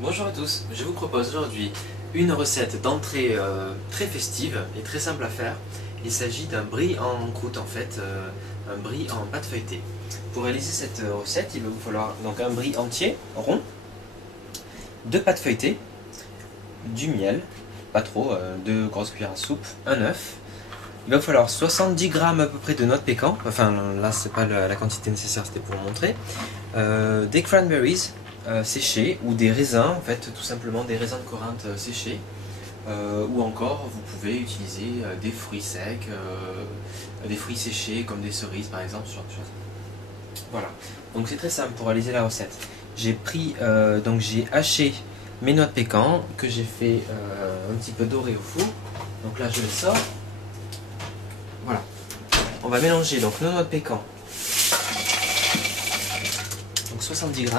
Bonjour à tous, je vous propose aujourd'hui une recette d'entrée très festive et très simple à faire. Il s'agit d'un brie en croûte en fait, un brie en pâte feuilletée. Pour réaliser cette recette, il va vous falloir donc un brie entier, rond, deux pâtes feuilletées, du miel, pas trop, deux grosses cuillères à soupe, un œuf. Il va vous falloir 70 g à peu près de noix de pécan, enfin là c'est pas la quantité nécessaire, c'était pour vous montrer, des cranberries, séchés ou des raisins, en fait, tout simplement des raisins de Corinthe séchés, ou encore vous pouvez utiliser des fruits secs, des fruits séchés comme des cerises par exemple, ce genre de choses. Voilà, donc c'est très simple pour réaliser la recette. J'ai pris, donc j'ai haché mes noix de pécan que j'ai fait un petit peu dorer au four. Donc là je les sors. Voilà, on va mélanger donc nos noix de pécan, donc 70 g,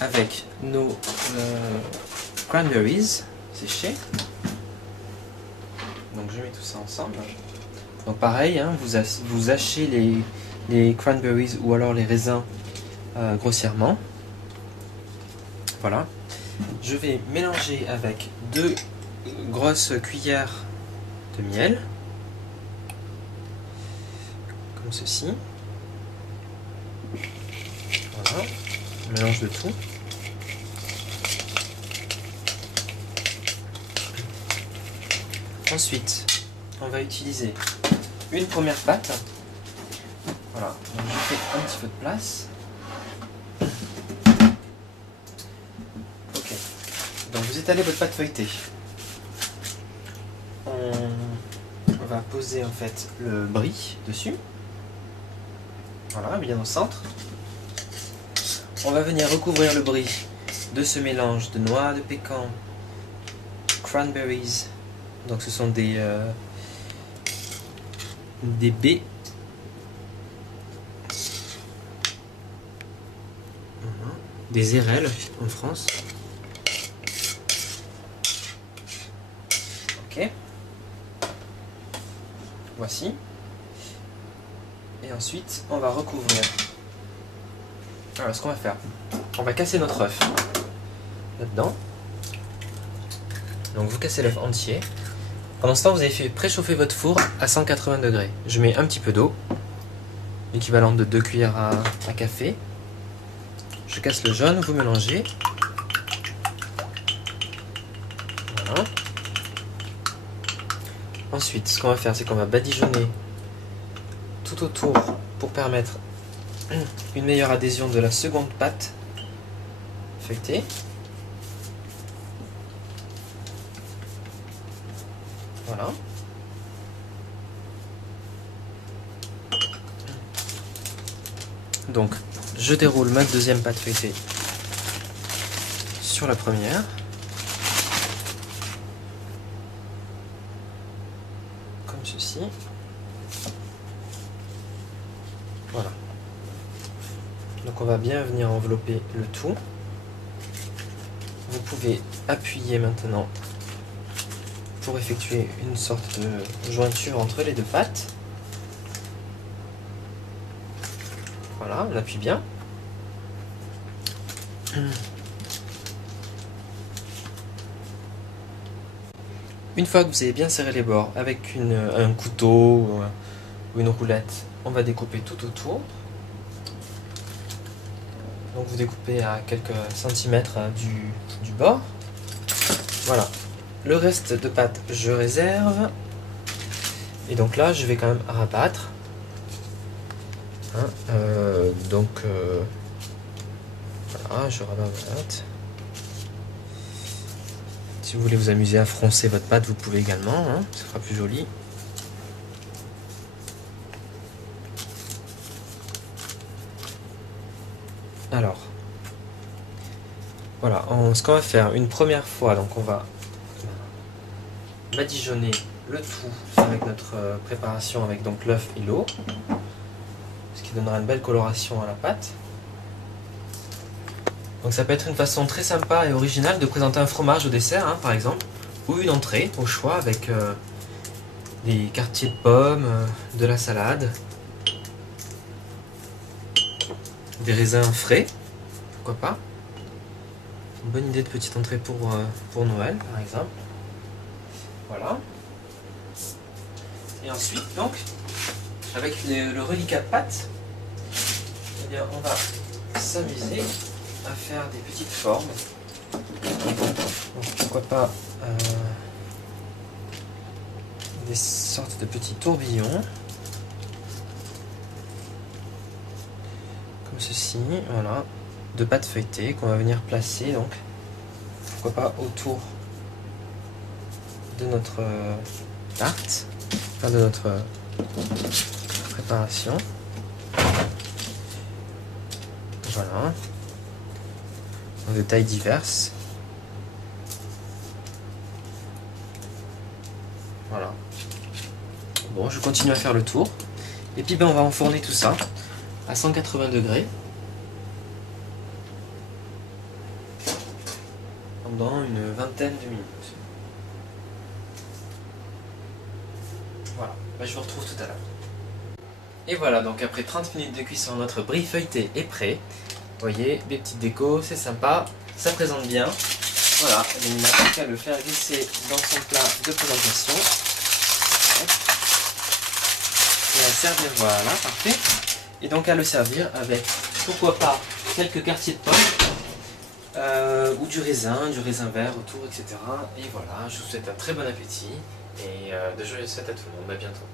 avec nos cranberries séchés. Donc je mets tout ça ensemble. Donc pareil, hein, vous hachez les cranberries ou alors les raisins grossièrement. Voilà. Je vais mélanger avec 2 grosses cuillères de miel, comme ceci. Voilà. On mélange le tout. Ensuite, on va utiliser une première pâte. Voilà, donc je fais un petit peu de place. Ok, donc vous étalez votre pâte feuilletée. On va poser en fait le brie dessus. Voilà, bien au centre. On va venir recouvrir le brie de ce mélange de noix de pécan, cranberries. Donc ce sont des baies. Des érelles en France. Ok. Voici. Et ensuite, on va recouvrir. Alors ce qu'on va faire, on va casser notre œuf là-dedans. Donc vous cassez l'œuf entier. Pendant ce temps, vous avez fait préchauffer votre four à 180 degrés. Je mets un petit peu d'eau, l'équivalent de 2 cuillères à café. Je casse le jaune, vous mélangez. Voilà. Ensuite, ce qu'on va faire, c'est qu'on va badigeonner tout autour pour permettre une meilleure adhésion de la seconde pâte feuilletée. Voilà. Donc, je déroule ma deuxième pâte feuilletée sur la première. Comme ceci. Voilà. Donc on va bien venir envelopper le tout. Vous pouvez appuyer maintenant pour effectuer une sorte de jointure entre les deux pâtes. Voilà, on appuie bien. Une fois que vous avez bien serré les bords avec un couteau ou une roulette, on va découper tout autour. Donc vous découpez à quelques centimètres du bord. Voilà. Le reste de pâte, je réserve. Et donc là, je vais quand même rabattre. Hein, voilà, je rabatte. Si vous voulez vous amuser à froncer votre pâte, vous pouvez également. Hein, ça sera plus joli. Alors, voilà, ce qu'on va faire une première fois, donc on va badigeonner le tout avec notre préparation avec donc l'œuf et l'eau, ce qui donnera une belle coloration à la pâte. Donc ça peut être une façon très sympa et originale de présenter un fromage au dessert, hein, par exemple, ou une entrée au choix avec des quartiers de pommes, de la salade, des raisins frais, pourquoi pas. Une bonne idée de petite entrée pour Noël, par exemple. Voilà. Et ensuite, donc, avec le reliquat de pâte, eh bien, on va s'amuser à faire des petites formes. Donc, pourquoi pas des sortes de petits tourbillons. Comme ceci, voilà. De pâte feuilletée qu'on va venir placer, donc, pourquoi pas autour de notre tarte, enfin de notre préparation. Voilà. De tailles diverses. Voilà. Bon, je continue à faire le tour. Et puis ben, on va enfourner tout ça à 180 degrés. Pendant une vingtaine de minutes. Voilà, ben, je vous retrouve tout à l'heure. Et voilà, donc après 30 minutes de cuisson, notre brie feuilleté est prêt. Vous voyez, des petites décos, c'est sympa, ça présente bien. Voilà, il n'a plus qu'à le faire glisser dans son plat de présentation. Et à servir, voilà, parfait. Et donc à le servir avec, pourquoi pas, quelques quartiers de pomme, ou du raisin vert autour, etc. Et voilà, je vous souhaite un très bon appétit et de joyeuses fêtes à tout le monde, à bientôt.